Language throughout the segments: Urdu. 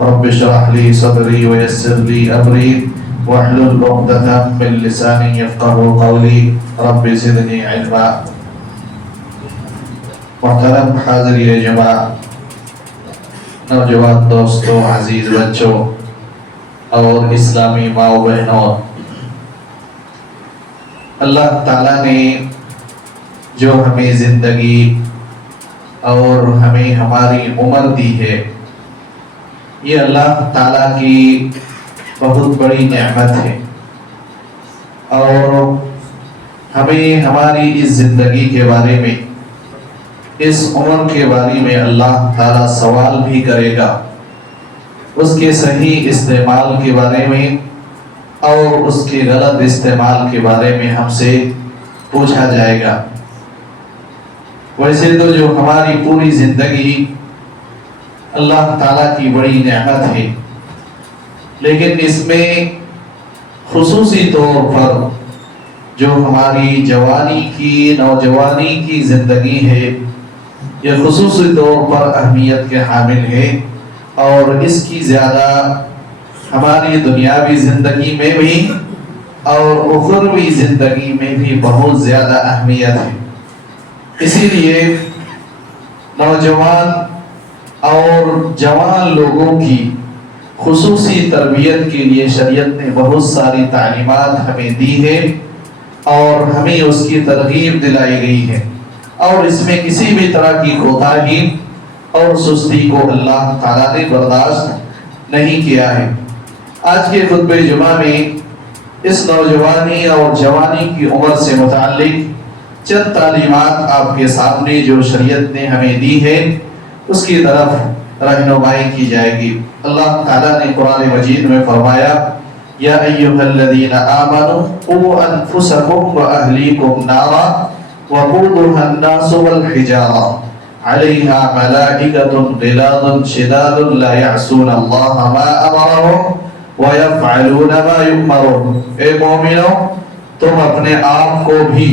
رب اشرح لي صدري ويسر لي أمري واحلل عقدة من لساني يفقهوا قولي رب زدني علما. محترم حاضری جمع، نوجوان دوستوں، عزیز بچوں اور اسلامی ماں و بہنوں، اللہ تعالیٰ نے جو ہمیں زندگی اور ہمیں ہماری عمر دی ہے، یہ اللہ تعالیٰ کی بہت بڑی نعمت ہے، اور ہمیں ہماری اس زندگی کے بارے میں، اس عمر کے بارے میں اللہ تعالیٰ سوال بھی کرے گا، اس کے صحیح استعمال کے بارے میں اور اس کے غلط استعمال کے بارے میں ہم سے پوچھا جائے گا. ویسے تو جو ہماری پوری زندگی اللہ تعالیٰ کی بڑی نعمت ہے، لیکن اس میں خصوصی طور پر جو ہماری جوانی کی، نوجوانی کی زندگی ہے، یہ خصوصی طور پر اہمیت کے حامل ہے، اور اس کی زیادہ ہماری دنیاوی زندگی میں بھی اور اخروی زندگی میں بھی بہت زیادہ اہمیت ہے. اسی لیے نوجوان اور جوان لوگوں کی خصوصی تربیت کے لیے شریعت نے بہت ساری تعلیمات ہمیں دی ہے، اور ہمیں اس کی ترغیب دلائی گئی ہے، اور اس میں کسی بھی طرح کی کوتاہی اور سستی کو اللہ تعالیٰ نے برداشت نہیں کیا ہے. آج کے خطبہ جمعہ میں اس نوجوانی اور جوانی کی عمر سے متعلق چند تعلیمات آپ کے سامنے جو شریعت نے ہمیں دی ہے اس کی طرف رہنمائی کی جائے گی. اللہ تعالیٰ نے قرآن مجید میں فرمایا، یا ایھا الذین آمنوا قوا انفسکم واہلیکم نارا وقودها الناس والحجارہ علیہا ملائکۃ غلاظ شداد لا یعصون اللہ ما امرهم وَيَفْعَلُونَ مَا يُؤْمَرُونَ. اے مومنوں، تم اپنے آپ کو بھی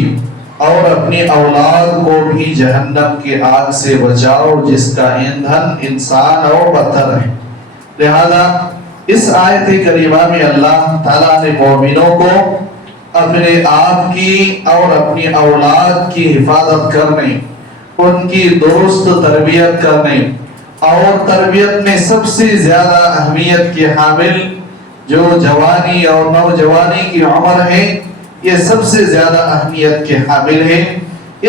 اور اپنی اولاد کو بھی جہنم کی آگ سے بچاؤ جس کا ایندھن انسان اور پتھر ہے. لہذا اس آیت کریمہ میں اللہ تعالیٰ نے مومنوں کو اپنے آپ کی اور اپنی اولاد کی حفاظت کرنے، ان کی درست تربیت کرنے، اور تربیت میں سب سے زیادہ اہمیت کے حامل جو جوانی اور نوجوانی کی عمر ہے، یہ سب سے زیادہ اہمیت کے حامل ہے.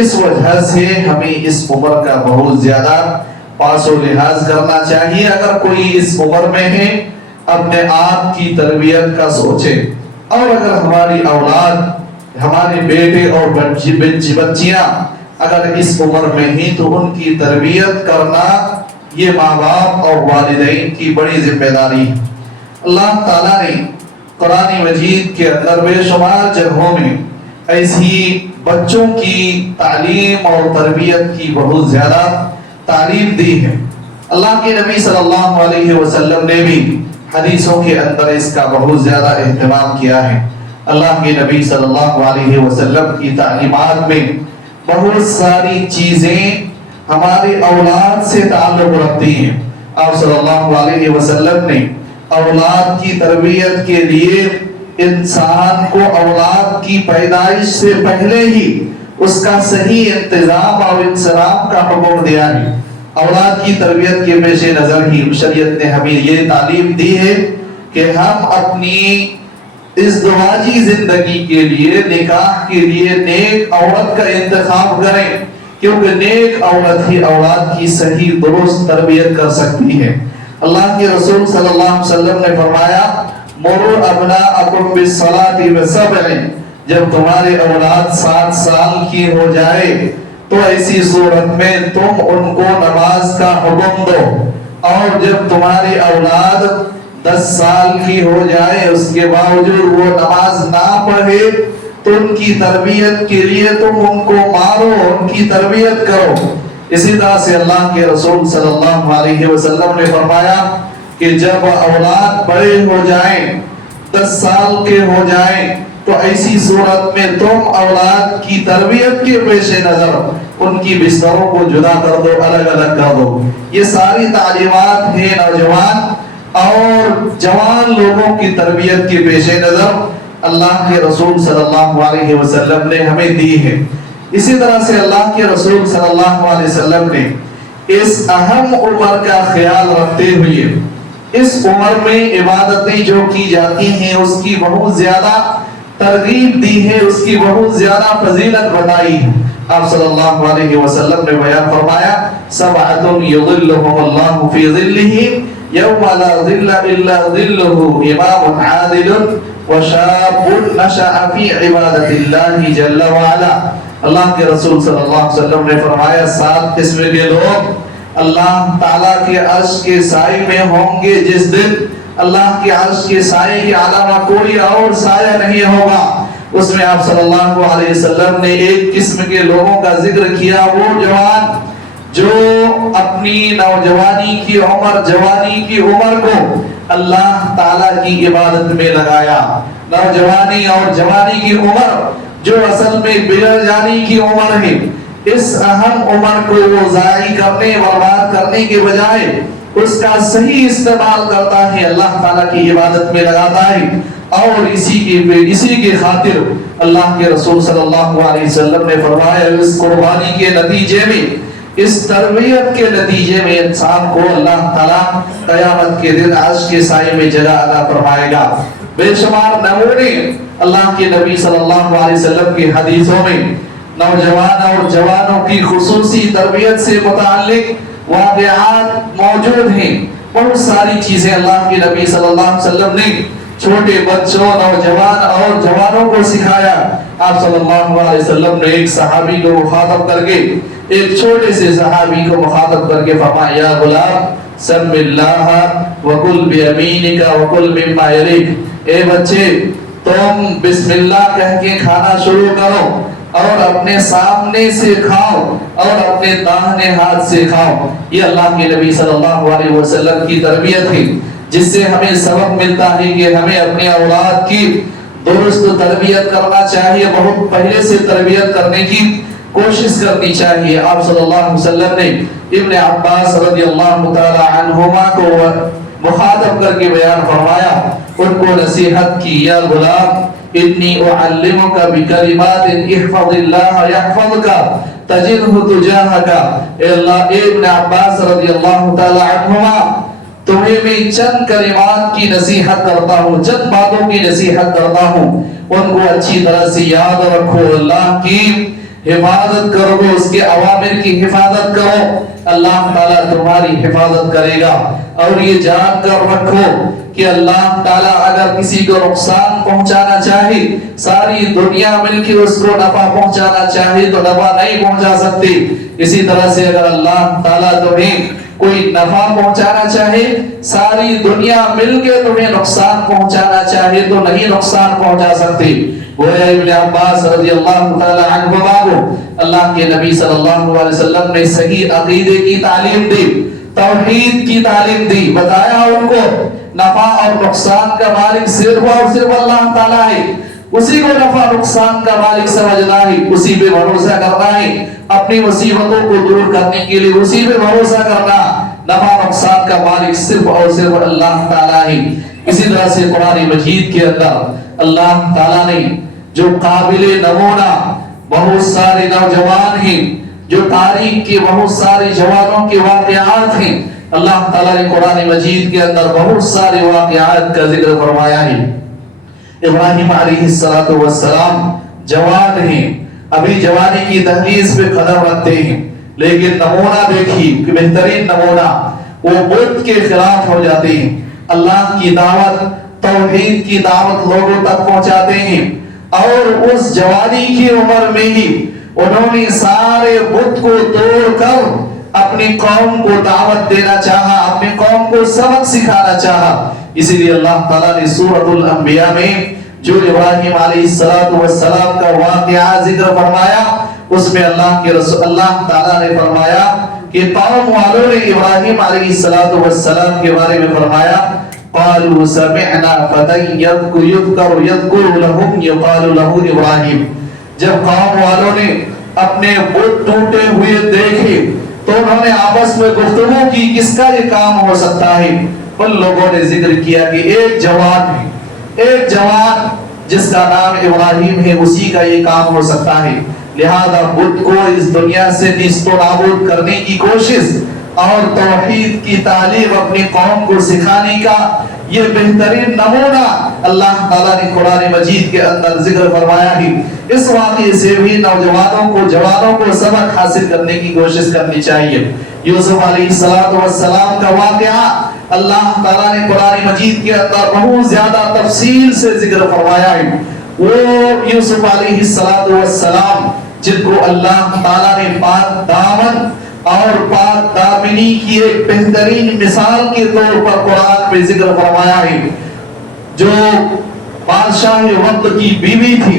اس وجہ سے ہمیں اس عمر کا بہت زیادہ پاس و لحاظ کرنا چاہیے. اگر کوئی اس عمر میں ہے، اپنے آپ کی تربیت کا سوچے، اور اگر ہماری اولاد، ہمارے بیٹے اور بچیاں اگر اس عمر میں ہی، تو ان کی تربیت کرنا یہ ماں باپ اور والدین کی بڑی ذمہ داری ہے. اللہ تعالیٰ نے قرآن مجید کے اندر بے شمار جگہوں میں ایسی بچوں کی تعلیم اور تربیت کی بہت زیادہ تعلیم دی ہے. اللہ کے نبی صلی اللہ علیہ وسلم نے بھی حدیثوں کے اندر اس کا بہت زیادہ اہتمام کیا ہے. اللہ کے نبی صلی اللہ علیہ وسلم کی تعلیمات میں بہت ساری چیزیں ہماری اولاد سے تعلق رکھتی ہیں. آپ صلی اللہ علیہ وسلم نے اولاد کی تربیت کے لیے انسان کو اولاد کی پیدائش سے پہلے ہی اس کا صحیح انتظام اور انصراف کا حکم دیا ہے. اولاد کی تربیت کے پیش نظر ہی شریعت نے ہمیں یہ تعلیم دی ہے کہ ہم اپنی ازدواجی زندگی کے لیے، نکاح کے لیے نیک عورت کا انتخاب کریں، کیونکہ نیک عورت ہی اولاد کی صحیح درست تربیت کر سکتی ہے. اللہ کے رسول صلی اللہ علیہ وسلم نے فرمایا، مروا ابناءکم بالصلاۃ وسبع، جب تمہارے اولاد 7 سال کی ہو جائے تو ایسی صورت میں تم ان کو نماز کا حکم دو، اور جب تمہاری اولاد 10 سال کی ہو جائے اس کے باوجود وہ نماز نہ پڑھے تو ان کی تربیت کے لیے تم ان کو مارو، ان کی تربیت کرو. اسی طرح سے اللہ کے رسول صلی اللہ علیہ وسلم نے فرمایا کہ جب اولاد بڑے ہو جائیں، 10 سال کے ہو جائیں، تو ایسی صورت میں تم اولاد کی تربیت کے پیش نظر ان کی بستروں کو جدا کر دو، الگ الگ کر دو. یہ ساری تعلیمات ہیں نوجوان اور جوان لوگوں کی تربیت کے پیش نظر اللہ کے رسول صلی اللہ علیہ وسلم نے ہمیں دی ہے۔ اسی طرح سے اللہ کے رسول صلی اللہ علیہ وسلم نے اس اہم عمر کا خیال رکھتے ہوئے اس عمر میں عبادتیں جو کی جاتی ہیں اس کی بہت زیادہ ترغیب دی ہے، اس کی بہت زیادہ فضیلت بتائی ہے۔ آپ صلی اللہ علیہ وسلم نے بیان فرمایا سبعۃ یظلهم اللہ فی ظلہ یوم لا ظل الا ظلہ امام عادل وشاب نشأ فی عبادت اللہ جل وعلا۔ اللہ کے رسول صلی اللہ علیہ وسلم نے فرمایا 7 قسم کے لوگ اللہ تعالیٰ کے عرش کے سائے میں ہوں گے جس دن اللہ کے عرش کے سائے کے علاوہ کوئی اور سایہ نہیں ہوگا۔ اس میں آپ صلی اللہ علیہ وسلم نے ایک قسم کے لوگوں کا ذکر کیا، وہ جوان جو اپنی نوجوانی کی عمر، جوانی کی عمر کو اللہ تعالیٰ کی عبادت میں لگایا۔ نوجوانی اور جوانی کی عمر جو اصل میں بگڑ جانے کی عمر ہے، اس اہم عمر کو وہ ضائع کرنے، برباد کرنے کے بجائے اس کا صحیح استعمال کرتا ہے، اللہ تعالیٰ کی عبادت میں لگاتا ہے۔ اور اسی کے خاطر اللہ کے رسول صلی اللہ علیہ وسلم نے فرمایا اس قربانی کے نتیجے میں، اس تربیت کے نتیجے میں انسان کو اللہ تعالیٰ قیامت کے دن عرش کے سائے میں جگہ عطا فرمائے گا۔ بے شمار نمونے اللہ کے نبی صلی اللہ علیہ وسلم کی حدیثوں میں نوجوان اور جوانوں کی خصوصی تربیت سے متعلق واقعات موجود ہیں۔ بہت ساری چیزیں اللہ کے نبی صلی اللہ علیہ وسلم نے چھوٹے بچوں، نوجوان اور جوانوں کو سکھایا۔ آپ صلی اللہ علیہ وسلم نے ایک صحابی کو مخاطب کر کے، ایک چھوٹے سے صحابی کو مخاطب کر کے فرمایا یا غلام سم اللہ وکل بیمینک وکل مما یلیک، اے بچے تم بسم اللہ کہہ کے کھانا شروع کرو اور اپنے سامنے سے کھاؤ اور اپنے داہنے ہاتھ سے کھاؤ۔ یہ اللہ کے نبی صلی اللہ علیہ وسلم کی تربیت ہے، جس سے ہمیں سبق ملتا ہے کہ ہمیں اپنے اولاد کی درست تربیت کرنا چاہیے، بہت پہلے سے تربیت کرنے کی کوشش کرنی چاہیے۔ آپ صلی اللہ علیہ وسلم نے ابن عباس رضی اللہ تعالی عنہما کو مخاطب کر کے بیان فرمایا، ان کو نصیحت کی، یا غلام انی اعلمک بکلمات احفظ اللہ یحفظک تجدہ تجاہک۔ اے ابن عباس رضی اللہ تعالی عنہما، تمہیں میں چند کلمات کی نصیحت کرتا ہوں، چند باتوں کی نصیحت کرتا ہوں، ان کو اچھی طرح سے یاد رکھو، اللہ کی حفاظت کرو، اس کے اوامر کی حفاظت کرو، اللہ تعالیٰ تمہاری حفاظت کرے گا۔ اور یہ جان کر رکھو کہ اللہ تعالیٰ اگر کسی کو نقصان پہنچانا چاہے، ساری دنیا مل کے اس کو نفع پہنچانا چاہے تو نفع نہیں پہنچا سکتی۔ اسی طرح سے اگر اللہ تعالیٰ تمہیں کوئی نفع پہنچانا چاہے، ساری دنیا مل کے تمہیں نقصان پہنچانا چاہے تو نہیں نقصان پہنچا سکتی۔ گویا ابن عباس رضی اللہ تعالی عنہما کو اللہ کے نبی صلی اللہ علیہ وسلم نے صحیح عقیدے کی تعلیم دی، توحید کی تعلیم دی، بتایا ان کو نفع اور نقصان کا مالک صرف اور صرف اللہ تعالیٰ ہے، اسی کو نفع نقصان کا مالک سمجھنا ہے، اسی پہ بھروسہ کرنا ہے، اپنی مصیبتوں کو دور کرنے کے لیے اسی پہ بھروسہ کرنا۔ نفع نقصان کا مالک صرف اور صرف اللہ تعالیٰ ہے۔ اسی طرح سے قرآن مجید کے اندر اللہ تعالیٰ نے جو قابل نمونہ بہت سارے نوجوان ہیں، جو تاریخ کے بہت سارے جوانوں کے واقعات ہیں، اللہ تعالیٰ نے قرآن مجید کے اندر بہت سارے واقعات کا ذکر فرمایا ہے۔ ابراہیم علیہ السلام جوان ہیں، ابھی جوانی کی دہلیز پہ قدم رکھتے ہیں، لیکن نمونہ دیکھیے کہ بہترین نمونہ، وہ بت کے خلاف ہو جاتے ہیں، اللہ کی دعوت، توحید کی دعوت لوگوں تک پہنچاتے ہیں، اور اس جوانی کی عمر میں ہی انہوں نے سارے بت کو توڑ کر اپنی قوم کو دعوت دینا چاہا، اپنی قوم کو سبق سکھانا چاہا۔ اسی لیے اللہ تعالیٰ نے سورۃ الانبیاء میں جو ابراہیم علیہ السلام کا واقعہ ذکر فرمایا، اس میں اللہ تعالیٰ نے فرمایا کہ قوم والوں نے ابراہیم علیہ السلام کے بارے میں فرمایا قالوا سمعنا فتى يذكر لهم يقال له ابراہیم۔ جب قوم والوں نے اپنے بت ٹوٹے ہوئے دیکھے تو انہوں نے آپس میں گفتگو کی، کس کا یہ کام ہو سکتا ہے؟ ان لوگوں نے ذکر کیا کہ ایک جوان جس کا نام ابراہیم ہے اسی کا یہ کام ہو سکتا ہے، لہذا بدھ کو اس دنیا سے نیست و نابود کرنے کی کوشش اور توحید کی تعلیم اپنی قوم کو سکھانے کا یہ بہترین نمونہ اللہ تعالیٰ نے قرآن مجید کے اندر ذکر فرمایا ہے۔ اس واقعے سے بھی نوجوانوں کو جوانوں کو سبق حاصل کرنے کی کوشش کرنی چاہیے۔ یوسف علیہ السلام کا واقعہ اللہ تعالیٰ نے قرآن مجید کے اندر بہت زیادہ تفصیل سے ذکر فرمایا ہے۔ وہ یوسف علیہ السلام جن کو اللہ تعالیٰ نے پاک دامن اور پاک دامنی کی ایک بہترین مثال کے طور پر قرآن میں ذکر فرمایا ہے، جو بادشاہ وقت کی بیوی تھی،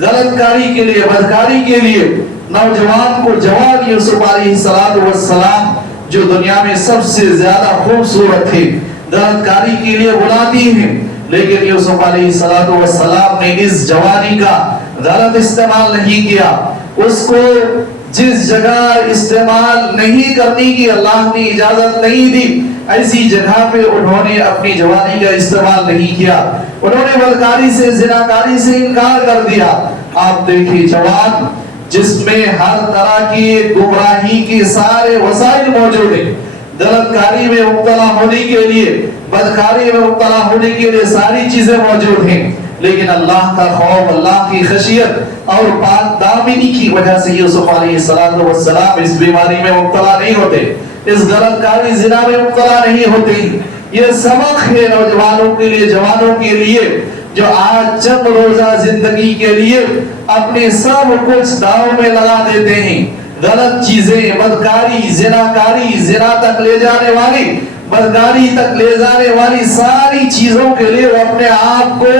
غلط کاری کے لیے بدکاری کے لیے نوجوان کو جوان یوسف علیہ السلام جو دنیا میں سب سے زیادہ خوبصورت تھے غلط کاری کے لیے بلاتی ہیں، لیکن یوسف علیہ السلام نے اس جوانی کا غلط استعمال نہیں کیا۔ اس کو جس جگہ استعمال نہیں کرنے کی اللہ نے اجازت نہیں دی ایسی جگہ پہ انہوں نے اپنی جوانی کا استعمال نہیں کیا، انہوں نے بدکاری سے زناکاری سے انکار کر دیا۔ آپ دیکھیں جوان جس میں ہر طرح کی گمراہی کے سارے وسائل موجود ہیں، غلط کاری میں مبتلا ہونے کے لیے بدکاری میں مبتلا ہونے کے لیے ساری چیزیں موجود ہیں، لیکن اللہ کا خوف، اللہ کی خشیت اور پاک دامنی کی وجہ سے یوسف علیہ السلام اس بیماری میں مبتلا نہیں ہوتے، اس غلط کاری زنا میں مبتلا نہیں ہوتے۔ یہ سبق ہے نوجوانوں کے لیے، جوانوں کے لیے جو آج چند روزہ زندگی کے لیے اپنے سب کچھ داؤ میں لگا دیتے ہیں، غلط چیزیں، بدکاری، زناکاری، زنا تک لے جانے والی، بدکاری تک لے جانے والی ساری چیزوں کے لیے وہ اپنے آپ کو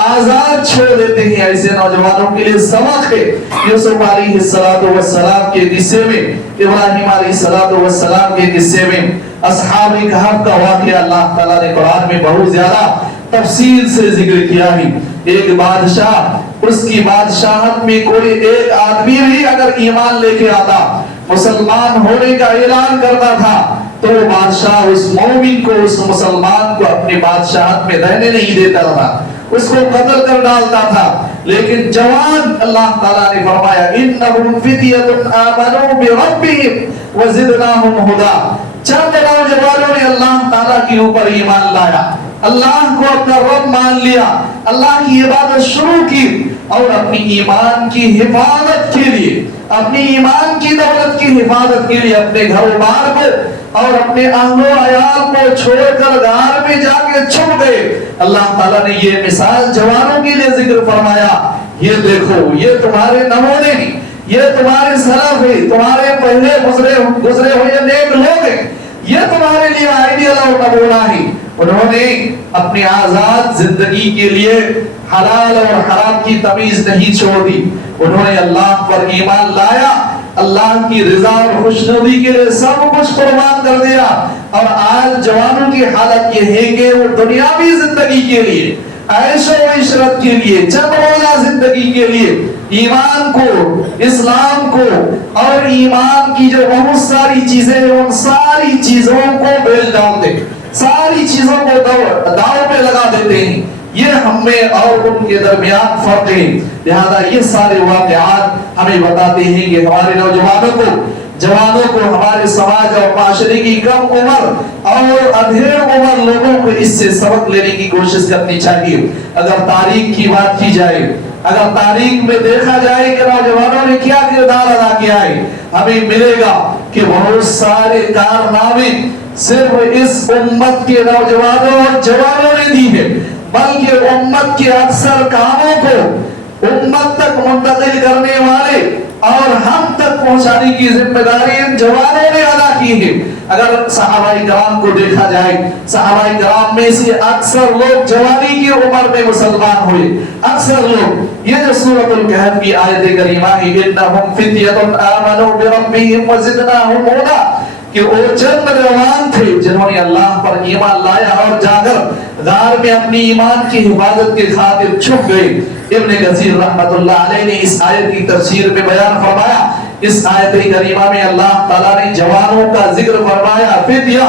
آزاد چھوڑ دیتے ہیں۔ ایسے نوجوانوں کے لیے سبق ہے۔ یوسف علیہ السلام کے قصے میں، ابراہیم علیہ السلام کے قصے میں، اصحاب کہف کا واقعہ اللہ تعالیٰ نے قرآن میں بہت زیادہ تفصیل سے ذکر کیا ہے۔ ایک بادشاہ، اس کی بادشاہت میں کوئی ایک آدمی بھی اگر ایمان لے کے آتا، مسلمان ہونے کا اعلان کرتا تھا، تو وہ بادشاہ اس مومن کو، اس مسلمان کو اپنی بادشاہت میں رہنے نہیں دیتا تھا، اس کو قتل کر ڈالتا تھا۔ لیکن جوان اللہ تعالیٰ نے فرمایا انہم فتیۃ آمنوا بربہم وزدناہم ہدی، چند نوجوانوں نے اللہ تعالیٰ کے اوپر ایمان لایا، اللہ کو اپنا رب مان لیا، اللہ کی عبادت شروع کی اور اپنی ایمان کی حفاظت کے لیے، اپنی ایمان کی دولت کی حفاظت کے لیے اپنے گھر و بار کو اور اپنے اہل و عیال کو چھوڑ کر غار میں جا کے چھپ گئے۔ اللہ تعالیٰ نے یہ مثال جوانوں کے لیے ذکر فرمایا، یہ دیکھو یہ تمہارے نمونے ہیں، یہ تمہارے سلف ہیں، تمہارے پہلے گزرے ہوئے نیک لوگ ہیں، یہ تمہارے لیے آئیڈیل اور نمونہ ہے۔ انہوں نے اپنی آزاد زندگی کے لیے حلال اور حرام کی تمیز نہیں چھوڑ دی، انہوں نے اللہ پر ایمان لایا، اللہ کی رضا اور خوشنودی کے لیے سب کچھ قربان کر دیا۔ اور آج جوانوں کی حالت یہ ہے کہ وہ دنیاوی زندگی کے لیے، عیش و عشرت کے لیے، چند روزہ زندگی کے لیے ایمان کو، اسلام کو اور ایمان کی جو بہت ساری چیزیں ہیں ان ساری چیزوں کو بیچ ڈالتے، ساری چیزوں کو داؤ پہ لگا دیتے ہیں۔ یہ ہم میں اور ان کے درمیان فرق ہے۔ لہذا یہ سارے واقعات ہمیں بتاتے ہیں کہ ہمارے نوجوانوں کو، جوانوں کو، ہمارے سماج اور معاشرے کی کم عمر اور ادھیڑ عمر لوگوں کو اس سے سبق لینے کی کوشش کرنی چاہیے۔ اگر تاریخ کی بات کی جائے، اگر تاریخ میں دیکھا جائے کہ نوجوانوں نے کیا کردار ادا کیا ہے، ہمیں ملے گا کہ بہت سارے کارنامے صرف اس امت کے نوجوانوں اور جوانوں نے دی ہے، بلکہ امت کے اکثر کاموں کو امت تک منتقل کرنے والے اور ہم تک پہنچانے کی ذمہ داری ان جوانوں نے ادا کی ہے۔ اگر صحابہ کرام کو دیکھا جائے، صحابہ کرام میں سے اکثر لوگ جوانی کی عمر میں مسلمان ہوئے، اکثر لوگ۔ یہ جو سورۃ الکہف کی آیت کریمہ ہے انہم فتیۃ آمنوا بربہم وزدناہم ہدی، کہ وہ چند جوان تھے جنہوں نے اللہ پر ایمان لایا اور جا کر غار میں اپنی ایمان کی حفاظت کے خاطر چھپ گئے۔ ابن کثیر رحمۃ اللہ علیہ نے اس آیت کی تفسیر میں بیان فرمایا، اس آیت کریمہ میں اللہ تعالیٰ نے جوانوں کا ذکر فرمایا، فتیہ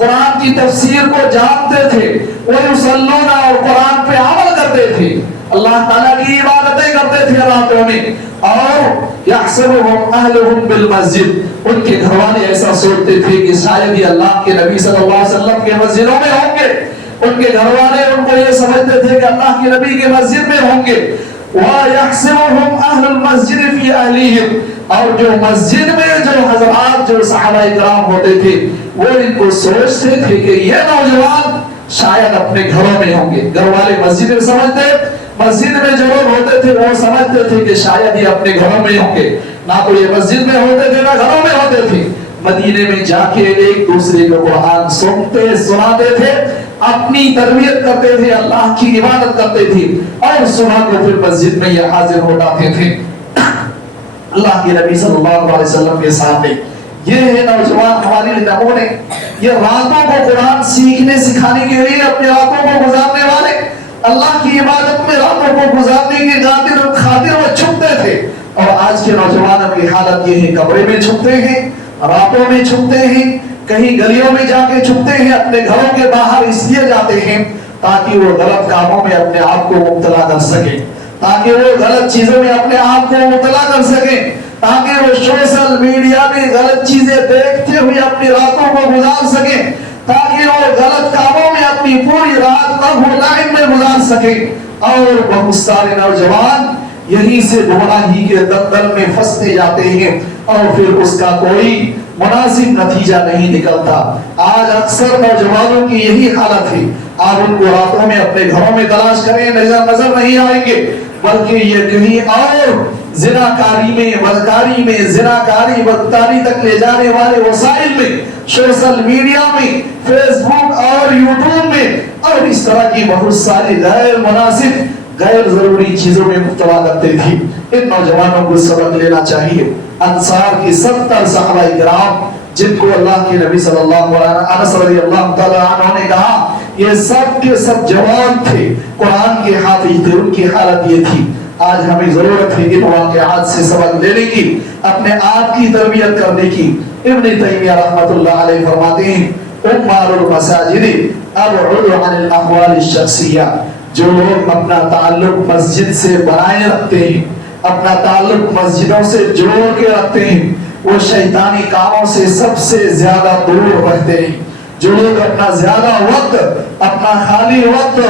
قرآن کی تفسیر کو جانتے تھے، وَيُصَلُّونَ اور قرآن پہ عمل کرتے تھے، اللہ تعالیٰ کی عبادتیں کرتے تھے راتوں میں، اور يَحْسَبُهُمْ أَهْلُهُمْ بِالْمَسْجِدِ ان کے گھر والے ایسا سوچتے تھے کہ شاید یہ اللہ کے نبی صلی اللہ علیہ وسلم کے مسجدوں میں ہوں گے، ان کے گھر والے ان کو یہ سمجھتے تھے کہ اللہ کے نبی کے مسجد میں ہوں گے، وَيَحْسِبُهُمْ أَهْلُ الْمَسْجِدِ فِي أَهْلِهِمْ اور جو مسجد میں جو حضرات جو صحابہ کرام ہوتے تھے وہ ان کو سوچتے تھے کہ یہ نوجوان شاید اپنے گھروں میں ہوں گے۔ گھر والے مسجد میں سمجھتے، مسجد میں جو لوگ ہوتے تھے وہ سمجھتے تھے کہ شاید یہ اپنے گھروں میں ہوں گے، نہ تو یہ مسجد میں ہوتے تھے نہ گھروں میں ہوتے تھے، مدینے میں جا کے ایک دوسرے کو قرآن سنتے سناتے تھے، اپنی تربیت کرتے تھے، اللہ کی عبادت کرتے تھے، اور صبح کو پھر مسجد میں یہ حاضر ہو جاتے تھے اللہ کے نبی صلی اللہ علیہ وسلم کے سامنے۔ یہ ہے نوجوان ہمارے لیے نمونے، یہ راتوں کو قرآن سیکھنے سکھانے کے لیے اپنے راتوں کو گزارنے والے، اللہ کی عبادت میں راتوں کو گزارنے کی خاطر وہ چھپتے تھے۔ اور آج کے نوجوانوں کی حالت یہ ہے، کمرے میں چھپتے ہیں، راتوں میں چھپتے ہیں، کہیں گلیوں میں جا کے چھپتے ہیں، اپنے گھروں کے باہر اس لیے جاتے ہیں تاکہ وہ غلط کاموں میں اپنے آپ کو مبتلا کر سکیں، تاکہ وہ غلط چیزوں میں اپنے آپ کو مبتلا کر سکیں، تاکہ وہ سوشل میڈیا میں غلط چیزیں دیکھتے ہوئے اپنی راتوں کو گزار سکیں، تاکہ وہ غلط کاموں میں اپنی پوری رات لائن میں گزار سکیں۔ اور بہت سارے نوجوان یہیں سے گمراہی کے دلدل میں پھنستے جاتے ہیں اور پھر اس کا کوئی مناسب نتیجہ نہیں نکلتا۔ آج اکثر نوجوانوں کی یہی حالت ہے، آپ ان کو راتوں میں اپنے گھروں میں تلاش کریں نظر نہیں آئیں گے، بلکہ یہ کہیں اور زناکاری میں، بدکاری میں، زناکاری بدکاری تک لے جانے والے وسائل میں، سوشل میڈیا میں، فیس بک اور یوٹیوب میں، اور اس طرح کی بہت ساری غیر مناسب غیر ضروری چیزوں میں مبتلا کرتے تھے۔ ان نوجوانوں کو سبق لینا چاہیے۔ انصار کی 70 صحابہ کرام جن کو اللہ کے نبی صلی اللہ علیہ وسلم، انس رضی اللہ تعالی عنہ نے کہا یہ سب کے سب جوان تھے، قرآن کے حافظ تھے، ان کی حالت یہ تھی۔ آج ہمیں ضرورت ہے ان واقعات سے سبق لینے کی، اپنے آپ کی تربیت کرنے کی۔ ابن تیمیہ رحمۃ اللہ علیہ فرماتے ہیں عمار المساجد ابعد عن الاحوال الشخصیہ، جو لوگ اپنا تعلق مسجد سے بنائے رکھتے ہیں، اپنا تعلق مسجدوں سے جوڑ کے رکھتے ہیں، وہ شیطانی کاموں سے سب سے زیادہ دور رہتے ہیں۔ جو لوگ اپنا زیادہ وقت، اپنا خالی وقت،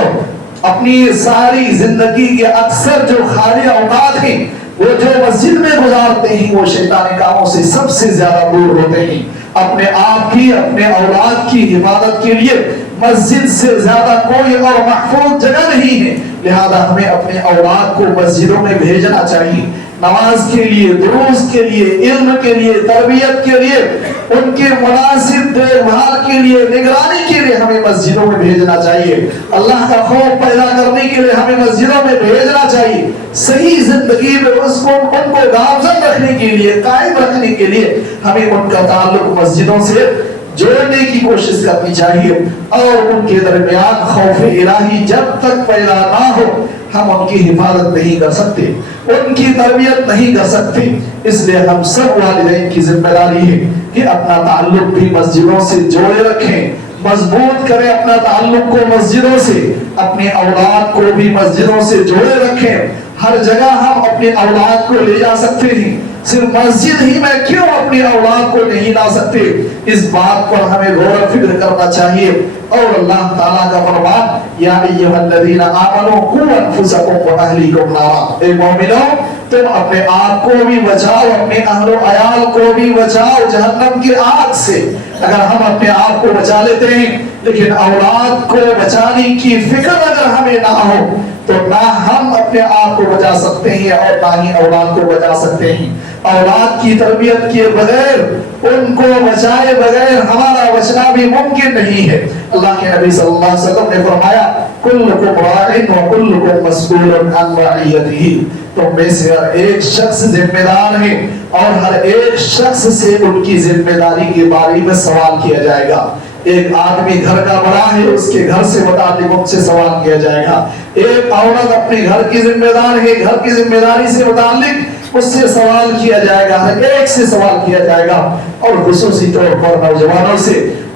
اپنی ساری زندگی کے اکثر جو خالی اوقات ہیں وہ جو مسجد میں گزارتے ہیں، وہ شیطانی کاموں سے سب سے زیادہ دور ہوتے ہیں۔ اپنے آپ کی، اپنے اولاد کی حفاظت کے لیے مسجد سے زیادہ کوئی اور محفوظ جگہ نہیں ہے، لہذا ہمیں اپنے اولاد کو مسجدوں میں بھیجنا چاہیے، نماز کے لیے، دروس کے لیے، علم کے لیے، تربیت کے لیے، ان کے مناسب دیکھ بھال کے لیے، نگرانی کے لیے ہمیں مسجدوں میں بھیجنا چاہیے۔ اللہ کا خوف پیدا کرنے کے لیے ہمیں مسجدوں میں بھیجنا چاہیے۔ صحیح زندگی میں ان کو گامزن رکھنے کے لیے، قائم رکھنے کے لیے ہمیں ان کا تعلق مسجدوں سے جوڑنے کی کوشش کرنی چاہیے، اور ان کے درمیان خوف الہی جب تک پیدا نہ ہو ہم ان کی حفاظت نہیں کر سکتے، ان کی تربیت نہیں کر سکتے۔ اس لیے ہم سب والدین کی ذمہ داری ہے کہ اپنا تعلق بھی مسجدوں سے جوڑے رکھیں، مضبوط کریں اپنا تعلق کو مسجدوں سے، اپنے اولاد کو بھی مسجدوں سے جوڑے رکھیں۔ ہر جگہ ہم اپنے اولاد کو لے جا سکتے ہیں، صرف مسجد ہی میں کیوں اپنی اولاد کو نہیں لا سکتے؟ اس بات پر ہمیں غور و فکر کرنا چاہیے۔ اور اللہ تعالیٰ کا فرمان یا ایھا الذین آمنوا قوا انفسکم واہلیکم نارا، اے مومنو تم اپنے آپ کو بھی بچاؤ، اپنے اہل و عیال کو بھی بچاؤ جہنم کی آگ سے۔ اگر ہم اپنے آپ کو بچا لیتے ہیں لیکن اولاد کو بچانے کی فکر اگر ہمیں نہ ہو تو نہ ہم اپنے آپ کو بچا سکتے ہیں اور نہ ہی اولاد کو بچا سکتے ہیں۔ اولاد کی تربیت کے بغیر، ان کو بچائے بغیر ہمارا بچنا بھی ممکن نہیں ہے۔ اللہ کے نبی صلی اللہ علیہ وسلم نے فرمایا کلکم راع وکلکم مسئول عن رعیتہ، تم میں سے ہر ایک شخص ذمہ دار ہے اور ہر ایک شخص سے ان کی ذمہ داری کے بارے میں سوال کیا جائے گا۔ ایک آدمی گھر کا بڑا ہے، اس کے گھر سے متعلق ان سے سوال کیا جائے گا۔ ایک عورت اپنے گھر کی ذمہ دار ہے، گھر کی ذمہ داری سے متعلق اس سے سوال کیا جائے گا، ہر ایک سے سوال کیا جائے گا۔ اور خصوصی طور پر نوجوانوں سے